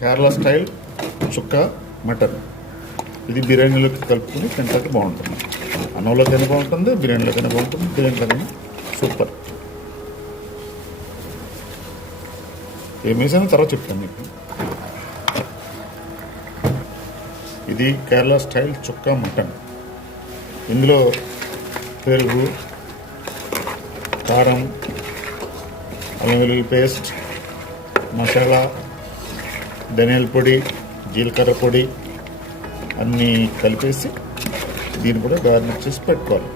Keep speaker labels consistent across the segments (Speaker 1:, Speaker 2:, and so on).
Speaker 1: Kerala style చుక్క mutton. ఇది బిర్యానీలోకి కలుపుకుని తింటానికి బాగుంటుంది. అన్నంలోకైనా బాగుంటుంది బిర్యానీలోకైనా బాగుంటుంది బిర్యానీలోకైనా సూపర్. ఏం వేసానో తర్వాత చెప్తాను మీకు. ఇది కేరళ స్టైల్ చుక్క మటన్. ఇందులో పెరుగు కారం అల్లం వెల్లుల్లి పేస్ట్ మసాలా ధనియాల పొడి జీలకర్ర పొడి అన్నీ కలిపేసి దీన్ని కూడా గార్నిష్ చేసి పెట్టుకోవాలి.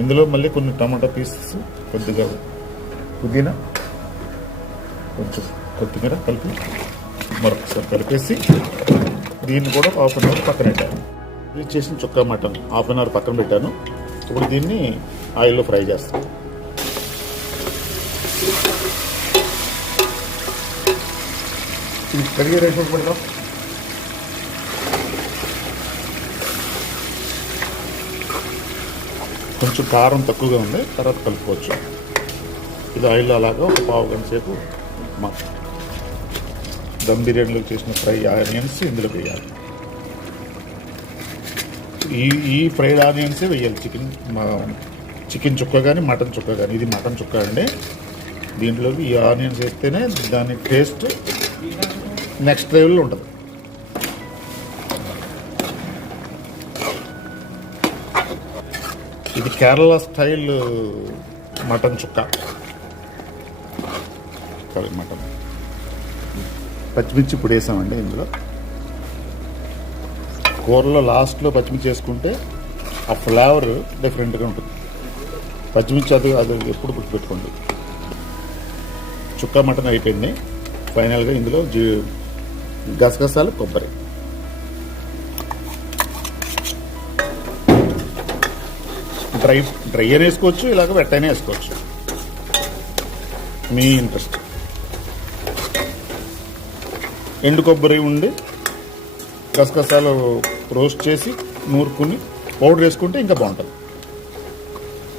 Speaker 1: ఇందులో మళ్ళీ కొన్ని టమాటా పీసెస్ కొద్దిగా పుదీనా కొంచెం కొత్తిమీర కలిపి మరొకసారి కలిపేసి దీన్ని కూడా హాఫ్ అన్ అవర్ పక్కన పెట్టాను ఇది చేసిన చుక్క మటన్. హాఫ్ అన్ అవర్ పక్కన పెట్టాను. ఇప్పుడు దీన్ని ఆయిల్లో ఫ్రై చేస్తాను. ఇది కడిగే రైస్ పెడతాం. కొంచెం కారం తక్కువగా ఉంది తర్వాత కలుపుకోవచ్చు. ఇది ఆయిల్ అలాగా ఒక పావు గంట సేపు మా దమ్ బిర్యానీలో చేసిన ఫ్రై ఆనియన్స్ ఇందులో వేయాలి. ఈ ఈ ఫ్రైడ్ ఆనియన్సే వేయాలి. చికెన్ మా చికెన్ చుక్క కానీ మటన్ చుక్క కానీ ఇది మటన్ చుక్క అండి. దీంట్లోకి ఈ ఆనియన్స్ వేస్తేనే దాని టేస్ట్ నెక్స్ట్ లెవెల్లో ఉంటుంది. ఇది కేరళ స్టైల్ మటన్ చుక్క. Curry mutton. పచ్చిమిర్చి ఇప్పుడు వేసామండి ఇందులో. కూరలో లాస్ట్లో పచ్చిమిర్చి వేసుకుంటే ఆ ఫ్లేవర్ డిఫరెంట్గా ఉంటుంది. పచ్చిమిర్చి అది అది ఎప్పుడు గుర్తుపెట్టుకోండి. చుక్క మటన్ అయిపోయింది. ఫైనల్గా ఇందులో జీ గసగసాలు కొబ్బరి. డ్రై డ్రై అయినా వేసుకోవచ్చు ఇలాగ వెట్టైనా వేసుకోవచ్చు. మీ ఇంట్రెస్ట్. ఎండు కొబ్బరి ఉండి గసగసాలు రోస్ట్ చేసి నూరుకుని పౌడర్ వేసుకుంటే ఇంకా బాగుంటుంది.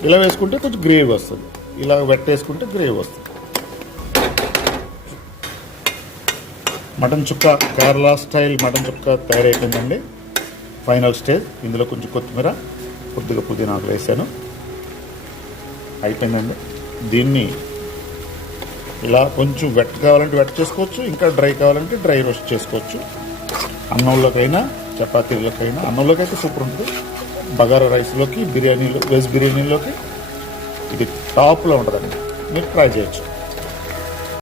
Speaker 1: ఇలా వేసుకుంటే కొంచెం గ్రేవీ వస్తుంది. ఇలా వెట్ట వేసుకుంటే గ్రేవీ వస్తుంది. మటన్ చుక్క కేరళ స్టైల్ మటన్ చుక్క తయారైపోయిందండి. Final stage. ఇందులో కొంచెం కొత్తిమీర కొద్దిగా పుదీనాకు వేసాను. అయిపోయిందండి. దీన్ని ఇలా కొంచెం వెట్ కావాలంటే వెట్ చేసుకోవచ్చు ఇంకా డ్రై కావాలంటే డ్రై రోస్ట్ చేసుకోవచ్చు. అన్నంలోకైనా చపాతీలకైనా అన్నంలోకి అయితే సూపర్ ఉంటుంది. బగారా రైస్లోకి బిర్యానీలో వెజ్ బిర్యానీలోకి ఇది టాప్లో ఉంటుందండి. మీరు ట్రై చేయొచ్చు.